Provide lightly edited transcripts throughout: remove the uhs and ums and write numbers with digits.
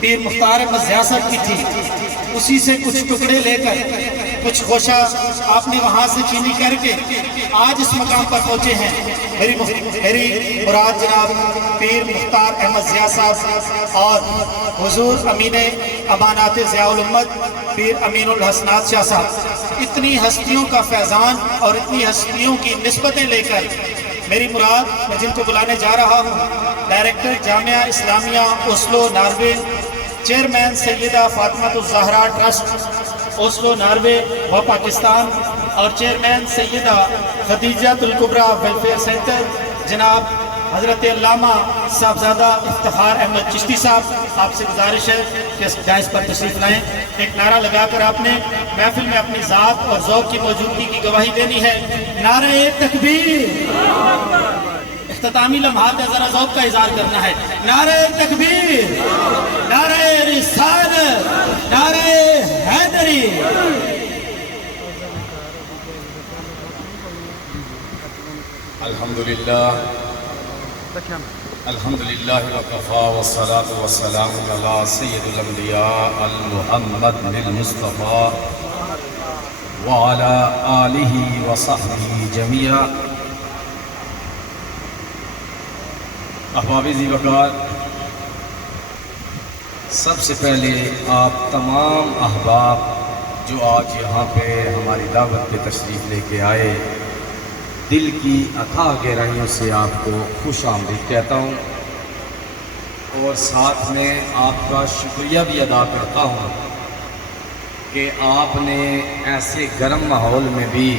پیر مختار احمد ضیاست کی تھی، اسی سے کچھ ٹکڑے لے کر کچھ خوشہ آپ نے وہاں سے چینی کر کے آج اس مقام پر پہنچے ہیں۔ میری مراد جناب پیر مختار احمد ضیاست اور حضور امین امانات ضیاء الامت پیر امین الحسنات شاہ صاحب، اتنی ہستیوں کا فیضان اور اتنی ہستیوں کی نسبتیں لے کر میری مراد میں جن کو بلانے جا رہا ہوں، director Jamia Islamia Oslo Norway, chairman سیدہ فاطمہ الزہرا ٹرسٹ اوسلو ناروے و پاکستان، اور چیئرمین سیدہ خدیجہ الکبریٰ ویلفیئر سینٹر جناب حضرت علامہ صاحبزادہ افتخار احمد چشتی صاحب، آپ سے گزارش ہے کہ اس ڈائس پر تشریف لائیں۔ ایک نعرہ لگا کر آپ نے محفل میں اپنی ذات اور ذوق کی موجودگی کی گواہی دینی ہے۔ نعرہ تکبیر! اختتامی لمحات ہے، ذرا ذوق کا اظہار کرنا ہے۔ نعرہ تکبیر! نعرہ رسالت! نعرہ حیدری! الحمدللہ وکفا والصلاة والسلام علی سید الانبیاء المحمد المصطفیٰ وعلی آلہ وصحبہ جميعا۔ احباب ذی وقار، سب سے پہلے آپ تمام احباب جو آج یہاں پہ ہماری دعوت پہ تشریف لے کے آئے، دل کی اتھاہ گہرائیوں سے آپ کو خوش آمدید کہتا ہوں، اور ساتھ میں آپ کا شکریہ بھی ادا کرتا ہوں کہ آپ نے ایسے گرم ماحول میں بھی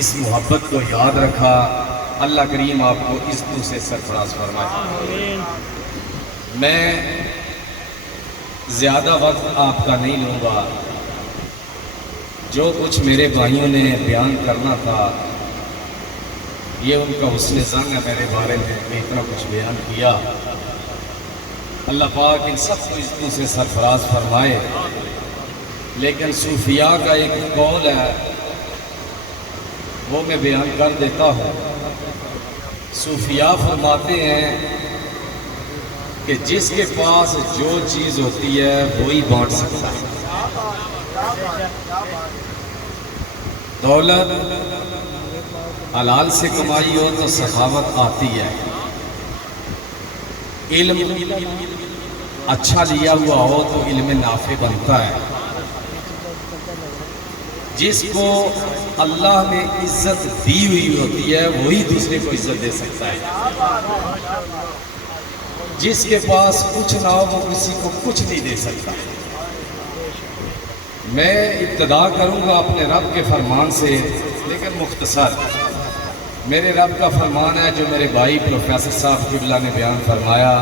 اس محبت کو یاد رکھا۔ اللہ کریم آپ کو عزتوں سے سرفراز فرمائے۔ میں زیادہ وقت آپ کا نہیں لوں گا، جو کچھ میرے بھائیوں نے بیان کرنا تھا یہ ان کا حسن ظن ہے میرے بارے میں، میں اتنا کچھ بیان کیا۔ اللہ پاک ان سب کو عزتوں سے سرفراز فرمائے۔ لیکن صوفیاء کا ایک قول ہے، وہ میں بیان کر دیتا ہوں۔ صوفیاء فرماتے ہیں کہ جس کے پاس جو چیز ہوتی ہے وہی بانٹ سکتا ہے۔ دولت حلال سے کمائی ہو تو سخاوت آتی ہے، علم اچھا لیا ہوا ہو تو علم نافع بنتا ہے۔ جس کو اللہ نے عزت دی ہوئی ہوتی ہے وہی دوسرے کو عزت دے سکتا ہے۔ جس کے پاس کچھ نہ ہو وہ کسی کو کچھ نہیں دے سکتا۔ میں ابتدا کروں گا اپنے رب کے فرمان سے، لیکن مختصر۔ میرے رب کا فرمان ہے جو میرے بھائی پروفیسر صاحب قبلہ نے بیان فرمایا،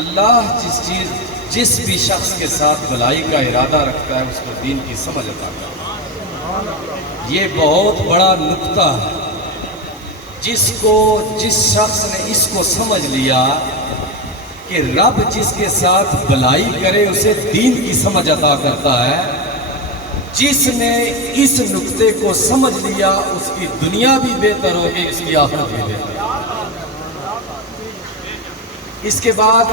اللہ جس بھی شخص کے ساتھ بھلائی کا ارادہ رکھتا ہے اس کو دین کی سمجھ عطا کرتا ہے۔ یہ بہت بڑا نکتہ ہے۔ جس شخص نے اس کو سمجھ لیا کہ رب جس کے ساتھ بھلائی کرے اسے دین کی سمجھ عطا کرتا ہے، جس نے اس نکتے کو سمجھ لیا اس کی دنیا بھی بہتر ہوگی، اس کی آخرت بھی بہتر۔ اس کے بعد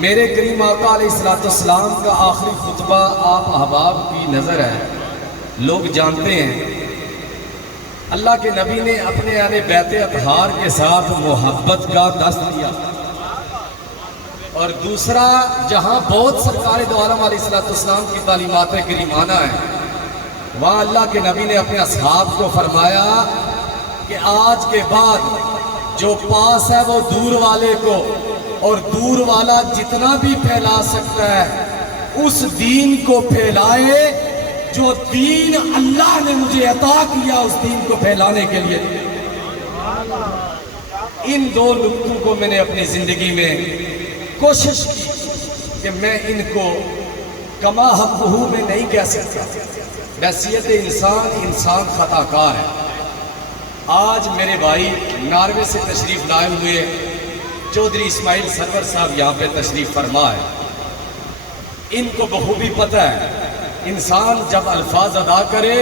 میرے کریم آقا علیہ السلام کا آخری خطبہ آپ احباب کی نظر ہے، لوگ جانتے ہیں۔ اللہ کے نبی نے اپنے اہل بیت اطہار کے ساتھ محبت کا درس دیا، اور دوسرا جہاں بہت سرکار دو عالم علیہ السلام کی تعلیمات کریمانہ ہیں، وہاں اللہ کے نبی نے اپنے اصحاب کو فرمایا کہ آج کے بعد جو پاس ہے وہ دور والے کو، اور دور والا جتنا بھی پھیلا سکتا ہے اس دین کو پھیلائے جو دین اللہ نے مجھے عطا کیا، اس دین کو پھیلانے کے لیے۔ ان دو نقطوں کو میں نے اپنی زندگی میں کوشش کی کہ میں ان کو کما حقہ میں نہیں کہہ سکتا۔ بحیثیت انسان خطا کار ہے۔ آج میرے بھائی ناروے سے تشریف لائے ہوئے چودھری اسماعیل سرور صاحب یہاں پہ تشریف فرما ہے۔ ان کو بخوبی پتہ ہے انسان جب الفاظ ادا کرے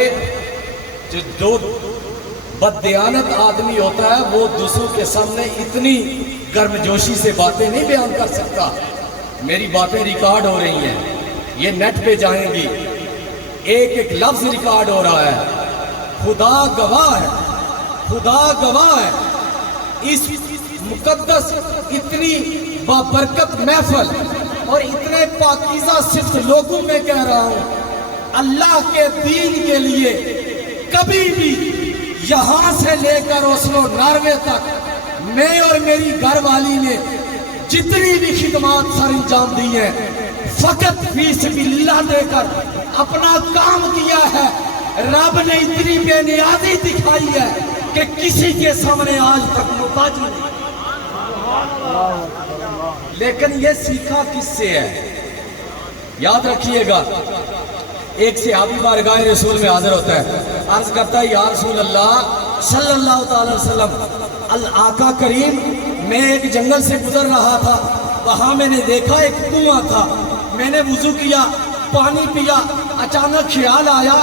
جو دو بددیانت آدمی ہوتا ہے وہ دوسروں کے سامنے اتنی گرمجوشی سے باتیں نہیں بیان کر سکتا. میری باتیں ریکارڈ ہو رہی ہیں, یہ نیٹ پہ جائیں گی, ایک ایک لفظ ریکارڈ ہو رہا ہے. خدا گواہ ہے, خدا گواہ ہے, اس مقدس اتنی بابرکت محفل اور اتنے پاکیزہ صفت لوگوں میں کہہ رہا ہوں, اللہ کے دین کے لیے کبھی بھی یہاں سے لے کر اوسلو ناروے تک میں اور میری گھر والی نے جتنی بھی خدمات سر انجام دی ہیں فقط فی سبیل اللہ دے کر اپنا کام کیا ہے. رب نے اتنی بے نیازی دکھائی ہے کہ کسی کے سامنے آج تک محتاج نہیں. لیکن یہ سیکھا کس سے ہے؟ یاد رکھیے گا, ایک صحابی بارگاہ رسول میں حاضر ہوتا ہے, عرض کرتا ہے یا رسول اللہ صلی اللہ تعالی وسلم, آقا کریم میں ایک جنگل سے گزر رہا تھا, وہاں میں نے دیکھا ایک کنواں تھا, میں نے وضو کیا, پانی پیا, اچانک خیال آیا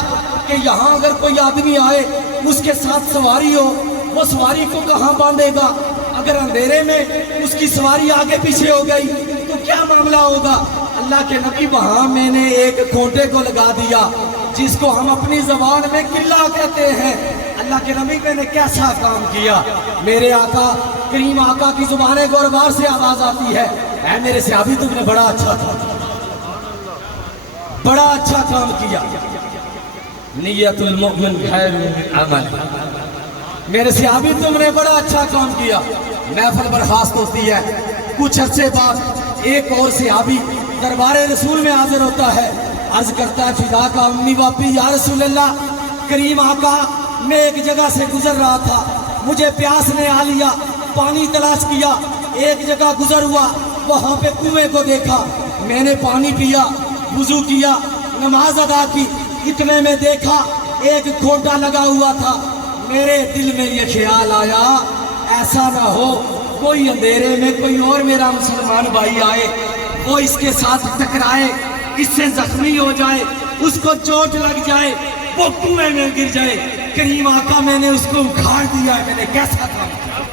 کہ یہاں اگر کوئی آدمی آئے اس کے ساتھ سواری ہو, وہ سواری کو کہاں باندھے گا؟ اگر اندھیرے میں اس کی سواری آگے پیچھے ہو گئی تو کیا معاملہ ہوگا؟ اللہ کے نبی وہاں میں نے ایک کھونٹے کو لگا دیا جس کو ہم اپنی زبان میں قلعہ کہتے ہیں. اللہ کے نبی میں نے کیسا کام کیا؟ میرے آقا کریم آقا کی زبان گوربار سے آواز آتی ہے, اے میرے صحابی تم نے بڑا اچھا تھا, بڑا اچھا کام کیا. نیت المؤمن خیر من عمل, میرے صحابی تم نے بڑا اچھا کام کیا. محفل برخاست ہوتی ہے, کچھ عرصے بعد ایک اور صحابی دربار رسول میں حاضر ہوتا ہے, عرض کرتا ہے فدا کا امی باپی یا رسول اللہ کریم آقا میں ایک جگہ سے گزر رہا تھا, مجھے پیاس نے آ لیا, پانی تلاش کیا, ایک جگہ گزر ہوا, وہاں پہ کنویں کو دیکھا, میں نے پانی پیا, وضو کیا, نماز ادا کی, اتنے میں دیکھا ایک کھونٹا لگا ہوا تھا. میرے دل میں یہ خیال آیا ایسا نہ ہو کوئی اندھیرے میں کوئی اور میرا مسلمان بھائی آئے, وہ اس کے ساتھ ٹکرائے, اس سے زخمی ہو جائے, اس کو چوٹ لگ جائے, وہ کنویں میں گر جائے. کریم آقا میں نے اس کو اکھاڑ دیا ہے, میں نے کیسا کام کیا؟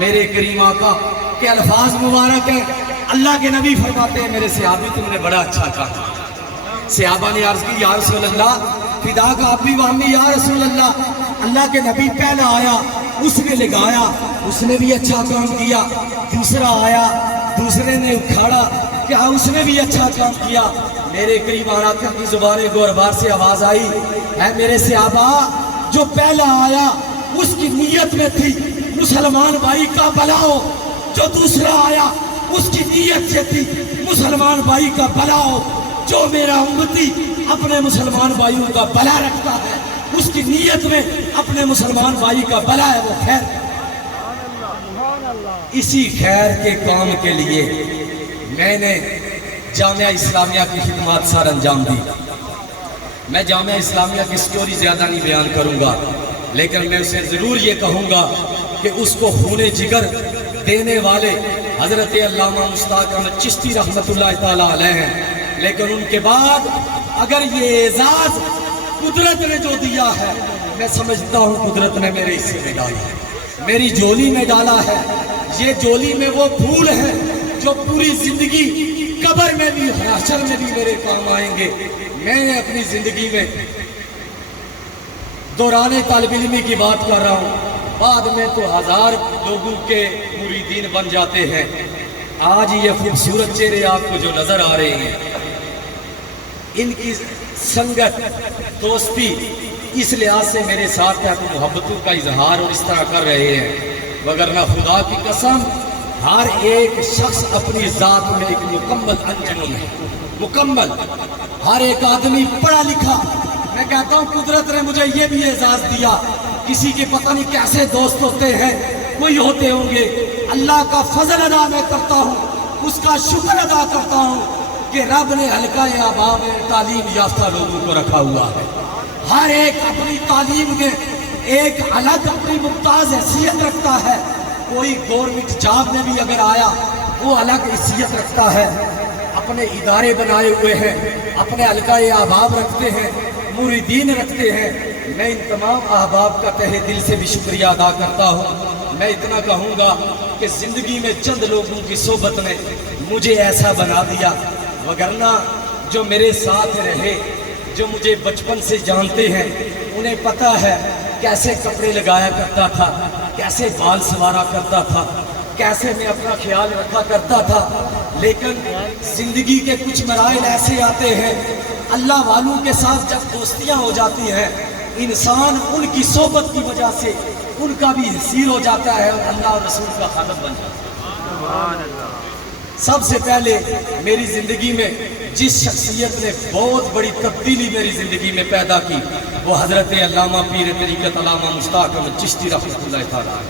میرے کریم آقا کے الفاظ مبارک ہیں. اللہ کے نبی فرماتے ہیں میرے صحابی تم نے بڑا اچھا کام کیا. صحابہ نے عرض کی یا رسول اللہ فدا کا ابی وامی یا رسول اللہ, اللہ کے نبی پہلا آیا اس نے لگایا, اس نے بھی اچھا کام کیا, دوسرا آیا دوسرے نے اکھاڑا, کیا اس نے بھی اچھا کام کیا. میرے قریب آقا کی زبان گوربار سے آواز آئی, اے میرے صحابہ جو پہلا آیا اس کی نیت میں تھی مسلمان بھائی کا بھلا ہو, جو دوسرا آیا اس کی نیت سے تھی مسلمان بھائی کا بھلا ہو, جو میرا امتی اپنے مسلمان بھائیوں کا بھلا رکھتا ہے اس کی نیت میں اپنے مسلمان بھائی کا بھلا ہے, وہ خیر. اسی خیر کے کام کے لیے میں نے جامعہ اسلامیہ کی خدمات سر انجام دی. میں جامعہ اسلامیہ کی سٹوری زیادہ نہیں بیان کروں گا, لیکن میں اسے ضرور یہ کہوں گا کہ اس کو خون جگر دینے والے حضرت علامہ مشتاق احمد چشتی رحمت اللہ تعالیٰ علیہ ہیں. لیکن ان کے بعد اگر یہ اعزاز قدرت نے جو دیا ہے, میں سمجھتا ہوں قدرت نے میرے حصے میں ڈالا ہے, میری جولی میں ڈالا ہے. یہ جولی میں وہ پھول ہیں جو پوری زندگی قبر میں بھی حشر میں بھی میرے کام آئیں گے. میں نے اپنی زندگی میں دوران طالب علمی کی بات کر رہا ہوں, بعد میں تو ہزار لوگوں کے مریدین بن جاتے ہیں. آج یہ خوبصورت چہرے آپ کو جو نظر آ رہے ہیں, ان کی سنگت دوستی اس لحاظ سے میرے ساتھ ہے تو محبتوں کا اظہار اور اس طرح کر رہے ہیں, وگرنہ خدا کی قسم ہر ایک شخص اپنی ذات میں ایک مکمل انجم ہے, مکمل. ہر ایک آدمی پڑھا لکھا. میں کہتا ہوں قدرت نے مجھے یہ بھی اعزاز دیا, کسی کے پتہ نہیں کیسے دوست ہوتے ہیں, کوئی ہوتے ہوں گے. اللہ کا فضل ادا میں کرتا ہوں, اس کا شکر ادا کرتا ہوں کہ رب نے حلقہ احباب میں تعلیم یافتہ لوگوں کو رکھا ہوا ہے. ہر ایک اپنی تعلیم میں ایک الگ اپنی ممتاز حیثیت رکھتا ہے. کوئی گورنمنٹ جاب میں بھی اگر آیا وہ الگ حیثیت رکھتا ہے. اپنے ادارے بنائے ہوئے ہیں, اپنے حلقہ احباب رکھتے ہیں, مریدین رکھتے ہیں. میں ان تمام احباب کا تہہ دل سے بھی شکریہ ادا کرتا ہوں۔ میں اتنا کہوں گا کہ زندگی میں چند لوگوں کی صحبت نے مجھے ایسا بنا دیا، وگرنہ جو میرے ساتھ رہے، جو مجھے بچپن سے جانتے ہیں، انہیں پتہ ہے کیسے کپڑے لگایا کرتا تھا، کیسے بال سنوارا کرتا تھا، کیسے میں اپنا خیال رکھا کرتا تھا۔ لیکن زندگی کے کچھ مراحل ایسے آتے ہیں، اللہ والوں کے ساتھ جب دوستیاں ہو جاتی ہیں، انسان ان کی صحبت کی وجہ سے ان کا بھی حصیر ہو جاتا ہے اور اللہ اور رسول کا خادم بن جاتا ہے۔ سب سے پہلے میری زندگی میں جس شخصیت نے بہت بڑی تبدیلی میری زندگی میں پیدا کی، وہ حضرت علامہ پیر طریقت علامہ مشتاق احمد چشتی رحمۃ اللہ تعالیٰ ہے۔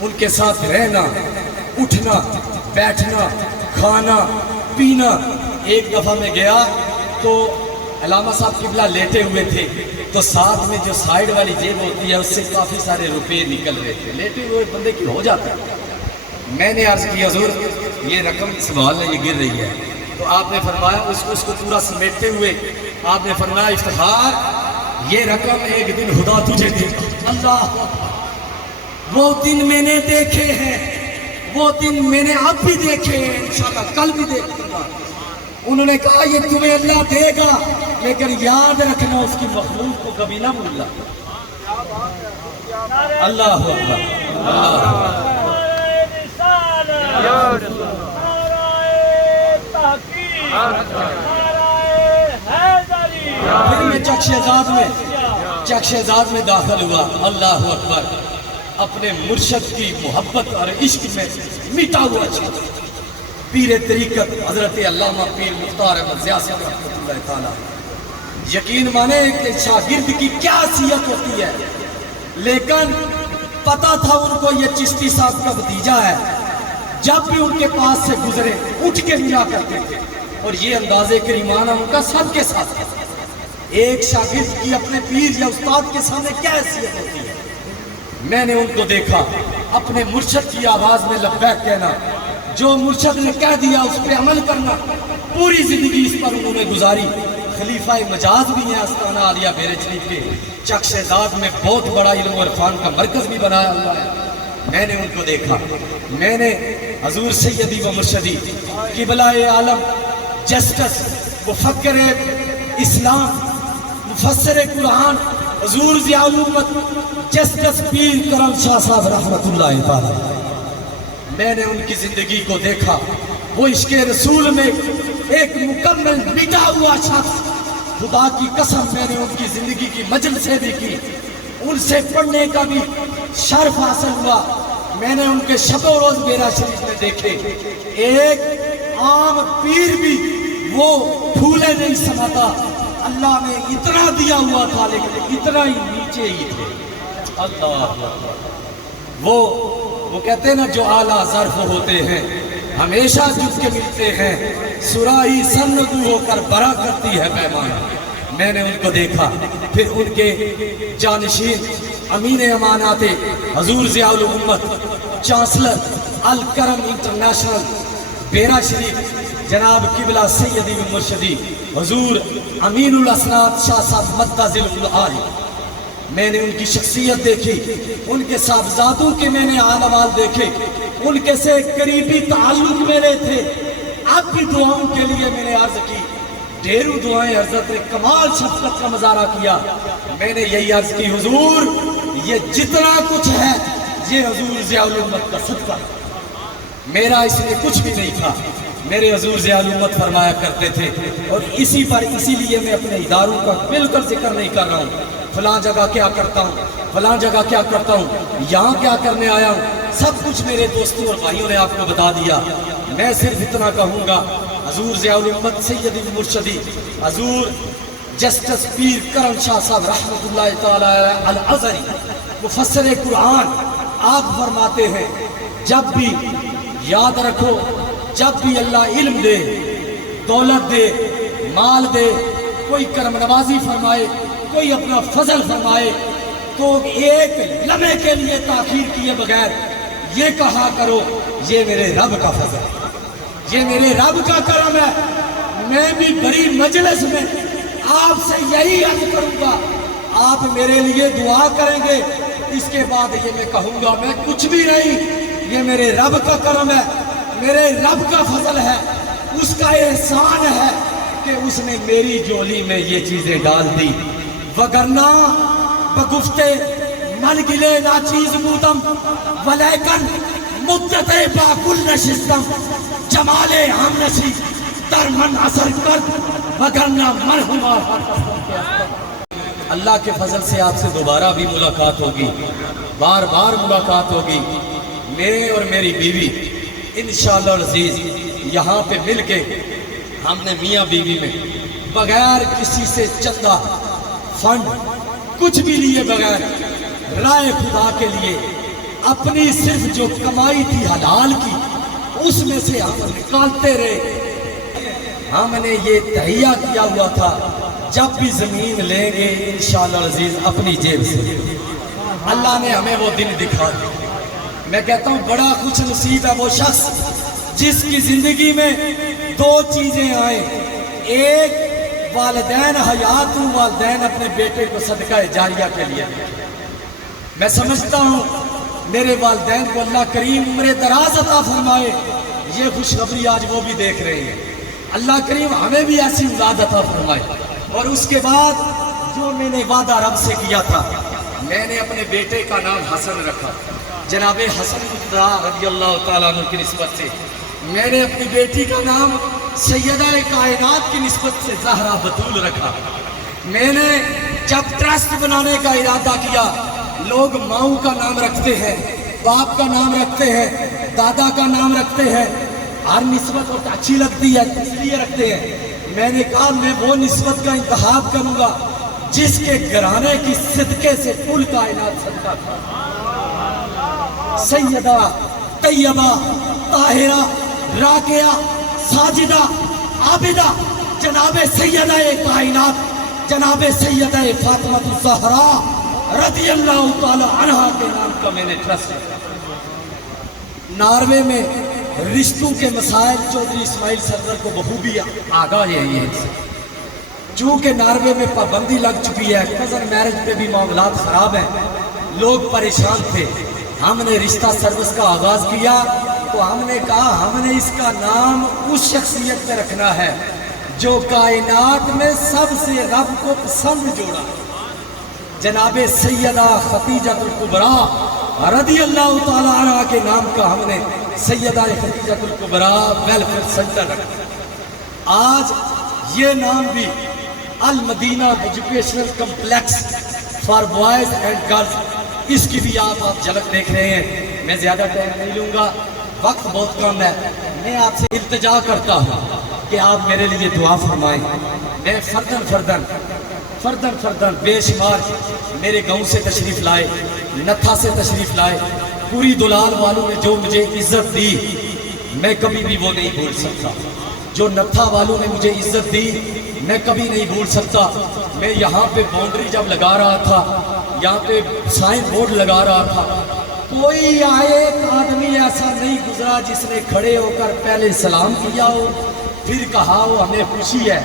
ان کے ساتھ رہنا، اٹھنا، بیٹھنا، کھانا، پینا۔ ایک دفعہ میں گیا تو علامہ صاحب قبلہ لیٹے ہوئے تھے، تو ساتھ میں جو سائیڈ والی جیب ہوتی ہے اس سے کافی سارے روپے نکل رہے تھے، لیٹے ہوئے بندے کی ہو جاتا ہے۔ میں نے عرض کی حضور یہ رقم سنبھال یہ گر رہی ہے، تو آپ نے فرمایا اس کو پورا سمیٹتے ہوئے آپ نے فرمایا افتخار یہ رقم ایک دن خدا تجھے دے گا۔ اللہ وہ دن میں نے دیکھے ہیں، وہ دن میں نے اب بھی دیکھے ہیں، انشاءاللہ کل بھی دیکھوں گا۔ انہوں نے کہا یہ تمہیں اللہ دے گا، لیکن یاد رکھنا اس کی مخلوق کو کبھی نہ بھولنا۔ اللہ اکبر، اللہ اکبر۔ پھر میں چک شہزاد میں داخل ہوا۔ اللہ اکبر، اپنے مرشد کی محبت اور عشق میں مٹا ہوا چیز، پیر طریقت حضرت علامہ پیر مختار احمد زیاسی رحمۃ اللہ تعالیٰ۔ یقین مانے کہ شاگرد کی کیا حیثیت ہوتی ہے، لیکن پتا تھا ان کو یہ چشتی صاحب کا بھتیجا ہے۔ جب بھی ان کے پاس سے گزرے اٹھ کے ملا کرتے تھے، اور یہ انداز کریمانہ ان کا سب کے ساتھ ہے۔ ایک شاگرد کی اپنے پیر یا استاد کے سامنے کیا حیثیت ہوتی ہے۔ میں نے ان کو دیکھا اپنے مرشد کی آواز میں لبیک کہنا، جو مرشد نے کہہ دیا اس پہ عمل کرنا، پوری زندگی اس پر انہوں نے گزاری۔ خلیفہ مجاز بھی ہیں آستانہ عالیہ بیرے شریف کے، چک شہزاد میں بہت بڑا علم و عرفان کا مرکز بھی بنایا ہوا ہے۔ میں نے ان کو دیکھا، میں نے حضور سیدی و مرشدی قبلہ عالم جسٹس مفکر اسلام مفسر قرآن حضور ضیاء الامت جسٹس پیر کرم شاہ صاحب رحمۃ اللہ تعالی، میں نے ان کی زندگی کو دیکھا۔ وہ عشق رسول میں ایک مکمل مٹا ہوا شخص، خدا کی قسم میں نے ان کی زندگی کی مجلسیں بھی کی، ان سے پڑھنے کا بھی شرف حاصل ہوا۔ میں نے ان کے شب و روز بیرا شریف میں دیکھے، ایک عام پیر بھی وہ پھولے نہیں سماتا، اللہ نے اتنا دیا ہوا تھا لیکن اتنا ہی نیچے ہی تھے۔ اللہ وہ کہتے ہیں نا جو اعلیٰ ظرف ہوتے ہیں ہمیشہ جھک کے ملتے ہیں، سراہی سندو ہو کر برا کرتی ہے پیمانہ۔ میں نے ان کو دیکھا، پھر ان کے جانشین امین امانات حضور ضیاء الامت چانسلر الکرم انٹرنیشنل بیرا شریف جناب قبلہ سیدی و مرشدی حضور امین الاسناد شاہ صاحب مدہ ذل العالی، میں نے ان کی شخصیت دیکھی، ان کے صاحبزادوں کے میں نے حال احوال دیکھے، ان کے سے قریبی تعلق میرے تھے۔ اب بھی دعاؤں کے لیے میں نے عرض کی، ڈھیروں دعائیں، حضرت نے کمال شفقت کا مظاہرہ کیا۔ میں نے یہی عرض کی حضور یہ جتنا کچھ ہے یہ حضور ضیاء الامت کا صدقہ ہے، میرا اس میں کچھ بھی نہیں تھا۔ میرے حضور ضیاء الامت فرمایا کرتے تھے، اور اسی لیے میں اپنے اداروں کا بالکل ذکر نہیں کر رہا ہوں، فلاں جگہ کیا کرتا ہوں، فلاں جگہ کیا کرتا ہوں، یہاں کیا کرنے آیا ہوں، سب کچھ میرے دوستوں اور بھائیوں نے آپ کو بتا دیا۔ میں صرف اتنا کہوں گا، حضور ضیاء الامت سیدی مرشدی حضور جسٹس پیر کرم شاہ صاحب رحمۃ اللہ تعالی الازہری مفسر قرآن، آپ فرماتے ہیں جب بھی یاد رکھو، جب بھی اللہ علم دے، دولت دے، مال دے، کوئی کرم نوازی فرمائے، کوئی اپنا فضل فرمائے، تو ایک لمحے کے لیے تاخیر کیے بغیر یہ کہا کرو یہ میرے رب کا فضل ہے، یہ میرے رب کا کرم ہے۔ میں بھی بڑی مجلس میں آپ سے یہی عرض کروں گا، آپ میرے لیے دعا کریں گے، اس کے بعد یہ میں کہوں گا میں کچھ بھی نہیں، یہ میرے رب کا کرم ہے، میرے رب کا فضل ہے، اس کا احسان ہے کہ اس نے میری جولی میں یہ چیزیں ڈال دی، وگرنہ بگفتے من گلے ناچیز بودم ولیکن مدت با کل نشستم جمال ہم نشی در من اثر کرد وگرنہ مرحوما۔ اللہ کے فضل سے آپ سے دوبارہ بھی ملاقات ہوگی، بار بار ملاقات ہوگی، میرے اور میری بیوی انشاءاللہ العزیز یہاں پہ مل کے ہم نے میاں بیوی میں بغیر کسی سے چندہ فنڈ کچھ بھی لیے بغیر رائے خدا کے لیے اپنی صرف جو کمائی تھی حلال کی اس میں سے ہم نکالتے رہے۔ ہم نے یہ تہیہ کیا ہوا تھا جب بھی زمین لیں گے انشاءاللہ العزیز اپنی جیب سے، اللہ نے ہمیں وہ دن دکھا دیا۔ میں کہتا ہوں بڑا خوش نصیب ہے وہ شخص جس کی زندگی میں دو چیزیں آئیں، ایک والدین حیات ہوں، والدین اپنے بیٹے کو صدقہ جاریہ کے لیے۔ میں سمجھتا ہوں میرے والدین کو اللہ کریم عمر دراز عطا فرمائے، یہ خوشخبری آج وہ بھی دیکھ رہے ہیں، اللہ کریم ہمیں بھی ایسی اولاد عطا فرمائے۔ اور اس کے بعد جو میں نے وعدہ رب سے کیا تھا، میں نے اپنے بیٹے کا نام حسن رکھا، جناب حسن رضی اللہ تعالیٰ عنہ کی نسبت سے۔ میں نے اپنی بیٹی کا نام سیدہ کائنات کی نسبت سے زہرا بطول رکھا۔ میں نے جب ٹرسٹ بنانے کا ارادہ کیا، لوگ ماؤں کا نام رکھتے ہیں، باپ کا نام رکھتے ہیں، دادا کا نام رکھتے ہیں، ہر نسبت کو اچھی لگتی ہے اس لیے رکھتے ہیں۔ میں نے کہا میں وہ نسبت کا انتخاب کروں گا جس کے گھرانے کی صدقے سے کل کائنات صدقہ تھا۔ سیدہ طیبہ طاہرہ راکعہ ساجدہ عابدہ جناب سیدہ کائنات جناب سیدہ فاطمہ الزہرا رضی اللہ تعالی عنہا کے نام کا میں نے ٹرسٹ رکھا۔ ناروے میں رشتوں کے مسائل چودھری اسماعیل سردار کو بخوبی آگاہ ہے، چونکہ ناروے میں پابندی لگ چکی ہے، کزن میرج پہ بھی معاملات خراب ہیں، لوگ پریشان تھے۔ ہم نے رشتہ سروس کا آغاز کیا تو ہم نے کہا ہم نے اس کا نام اس شخصیت پہ رکھنا ہے جو کائنات میں سب سے رب کو پسند جوڑا، جناب سیدہ خدیجہ الکبریٰ رضی اللہ تعالی عنہ کے نام کا ہم نے سیدہ خدیجہ الکبریٰ ویلفیئر سینٹر رکھا۔ آج یہ نام بھی Al-Madina educational complex for boys and girls, اس کی بھی آپ جھلک دیکھ رہے ہیں۔ میں زیادہ ٹائم نہیں لوں گا، وقت بہت کم ہے۔ میں آپ سے التجا کرتا ہوں کہ آپ میرے لیے دعا فرمائیں۔ میں فردن بے شمار میرے گاؤں سے تشریف لائے، نتھا سے تشریف لائے، پوری دلال والوں نے جو مجھے عزت دی میں کبھی بھی وہ نہیں بھول سکتا۔ جو نتھا والوں نے مجھے عزت دی میں کبھی نہیں بھول سکتا۔ میں یہاں پہ باؤنڈری جب لگا رہا تھا، یہاں پہ سائن بورڈ لگا رہا تھا، کوئی ایک آدمی ایسا نہیں گزرا جس نے کھڑے ہو کر پہلے سلام کیا ہو، پھر کہا ہو ہمیں خوشی ہے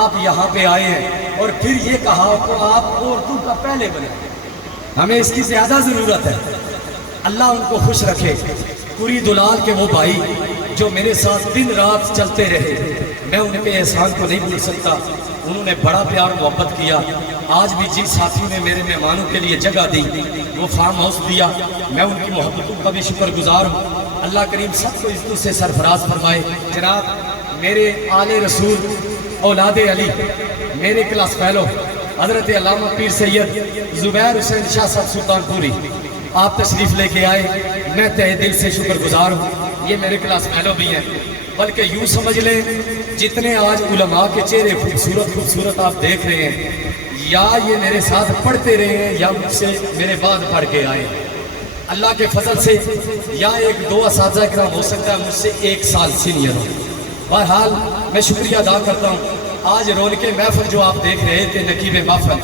آپ یہاں پہ آئے ہیں، اور پھر یہ کہا ہو کہ آپ اردو کا پہلے بنے۔ ہمیں اس کی زیادہ ضرورت ہے۔ اللہ ان کو خوش رکھے۔ پوری دلال کے وہ بھائی جو میرے ساتھ دن رات چلتے رہے، میں ان کے احسان کو نہیں بھول سکتا۔ انہوں نے بڑا پیار محبت کیا۔ آج بھی جن ساتھیوں نے میرے مہمانوں کے لیے جگہ دی، وہ فارم ہاؤس دیا، میں ان کی محبتوں کا بھی شکر گزار ہوں۔ اللہ کریم سب کو عزت سے سرفراز فرمائے۔ جناب میرے آل رسول اولاد علی، میرے کلاس فیلو حضرت علامہ پیر سید زبیر حسین شاہ صاحب سلطان پوری، آپ تشریف لے کے آئے، میں تہ دل سے شکر گزار ہوں۔ یہ میرے کلاس فیلو بھی ہیں، بلکہ یوں سمجھ لیں جتنے آج علماء کے چہرے خوبصورت آپ دیکھ رہے ہیں، یا یہ میرے ساتھ پڑھتے رہے ہیں یا مجھ سے میرے بعد پڑھ کے آئے۔ اللہ کے فضل سے یا ایک دو اساتذہ کرام ہو سکتا ہے مجھ سے 1 سال سینئر ہو۔ بہرحال میں شکریہ ادا کرتا ہوں۔ آج رونق محفل جو آپ دیکھ رہے تھے، نقیب محفل،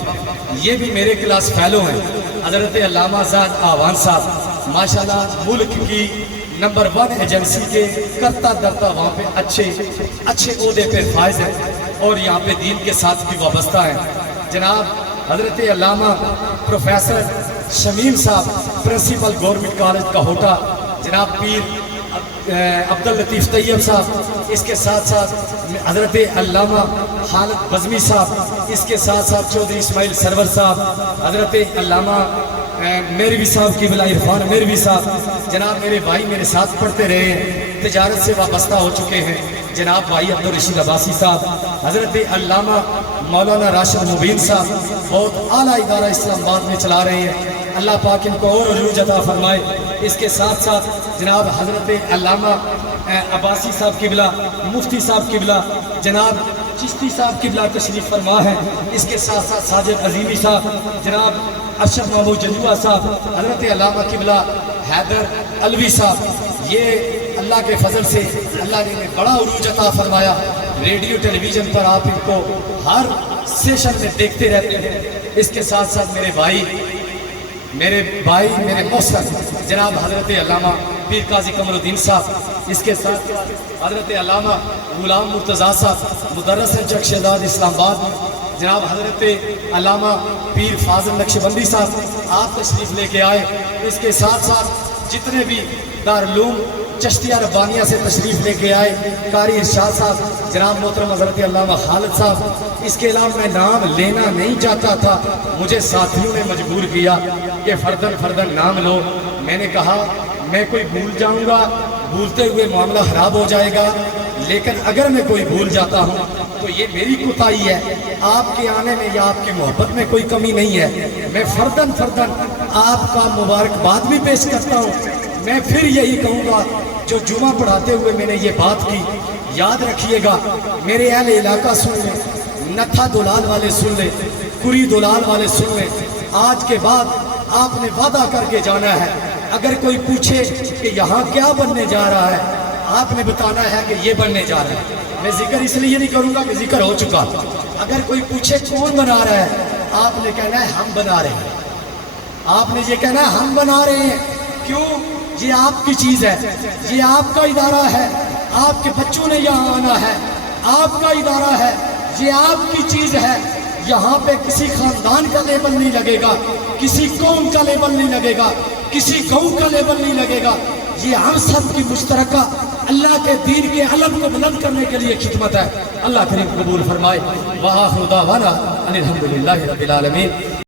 یہ بھی میرے کلاس فیلو ہیں، حضرت علامہ زاد آوان صاحب، ماشاءاللہ ملک کی نمبر 1 ایجنسی کے کرتا درتا وہاں پہ اچھے عہدے پہ فائز ہیں، اور یہاں پہ دین کے ساتھ بھی وابستہ ہیں۔ جناب حضرت علامہ پروفیسر شمیم صاحب پرنسپل گورنمنٹ کالج کہوٹہ، جناب پیر عبداللطیف طیب صاحب، اس کے ساتھ ساتھ حضرت علامہ خالد بزمی صاحب، اس کے ساتھ ساتھ چودھری اسماعیل سرور صاحب، حضرت علامہ میروی صاحب قبلہ عرفان میروی صاحب، جناب میرے بھائی میرے ساتھ پڑھتے رہے ہیں، تجارت سے وابستہ ہو چکے ہیں، جناب بھائی عبدالرشید عباسی صاحب، حضرت علامہ مولانا راشد مبین صاحب بہت اعلیٰ ادارہ اسلام آباد میں چلا رہے ہیں، اللہ پاک ان کو اور عروج عطا فرمائے۔ اس کے ساتھ ساتھ جناب حضرت علامہ عباسی صاحب قبلہ، مفتی صاحب قبلہ، جناب چشتی صاحب قبلہ تشریف فرما ہے، اس کے ساتھ ساتھ ساجد عظیمی صاحب، جناب ارشد محمود جنجوعہ صاحب، حضرت علامہ قبلہ حیدر علوی صاحب، یہ اللہ کے فضل سے اللہ نے انہیں بڑا عروج عطا فرمایا۔ ریڈیو ٹیلی ویژن پر آپ ان کو ہر سیشن میں دیکھتے رہتے ہیں۔ اس کے ساتھ ساتھ میرے بھائی میرے محسن جناب حضرت علامہ پیر قاضی قمر الدین صاحب، اس کے ساتھ حضرت علامہ غلام مرتضیٰ صاحب مدرس چک شہزاد اسلام آباد، جناب حضرت علامہ پیر فاضل نقشبندی صاحب آپ تشریف لے کے آئے۔ اس کے ساتھ ساتھ جتنے بھی دارالعلوم چشتیہ ربانیہ سے تشریف لے کے آئے، قاری ارشاد صاحب، جناب محترم حضرت علامہ خالد صاحب، اس کے علاوہ میں نام لینا نہیں چاہتا تھا، مجھے ساتھیوں نے مجبور کیا کہ فردن نام لو۔ میں نے کہا میں کوئی بھول جاؤں گا، بھولتے ہوئے معاملہ خراب ہو جائے گا، لیکن اگر میں کوئی بھول جاتا ہوں تو یہ میری کوتاہی ہے، آپ کے آنے میں یا آپ کی محبت میں کوئی کمی نہیں ہے۔ میں فردن آپ کا مبارکباد بھی پیش کرتا ہوں۔ میں پھر یہی کہوں گا جو جمعہ پڑھاتے ہوئے میں نے یہ بات کی، یاد رکھیے گا، میرے اہل علاقہ سن لیں، نتھا دولال والے سن لیں، کری دولال والے سن لیں، آج کے بعد آپ نے وعدہ کر کے جانا ہے، اگر کوئی پوچھے کہ یہاں کیا بننے جا رہا ہے، آپ نے بتانا ہے کہ یہ بننے جا رہا ہے۔ میں ذکر اس لیے نہیں کروں گا کہ ذکر ہو چکا، اگر کوئی پوچھے کون بنا رہا ہے، آپ نے کہنا ہے ہم بنا رہے ہیں، آپ نے یہ کہنا ہے ہم بنا رہے ہیں۔ کیوں؟ یہ آپ کی چیز ہے، یہ آپ کا ادارہ ہے، آپ کے بچوں نے یہاں آنا ہے، آپ کا ادارہ ہے، یہ آپ کی چیز ہے، یہاں پہ کسی خاندان کا لیبل نہیں لگے گا، کسی قوم کا لیبل نہیں لگے گا، کسی گاؤں کا لیبل نہیں لگے گا، یہ ہم سب کی مشترکہ اللہ کے دین کے علم کو بلند کرنے کے لیے خدمت ہے۔ اللہ کریم قبول فرمائے۔ وآخر دعوانا ان الحمدللہ رب العالمین۔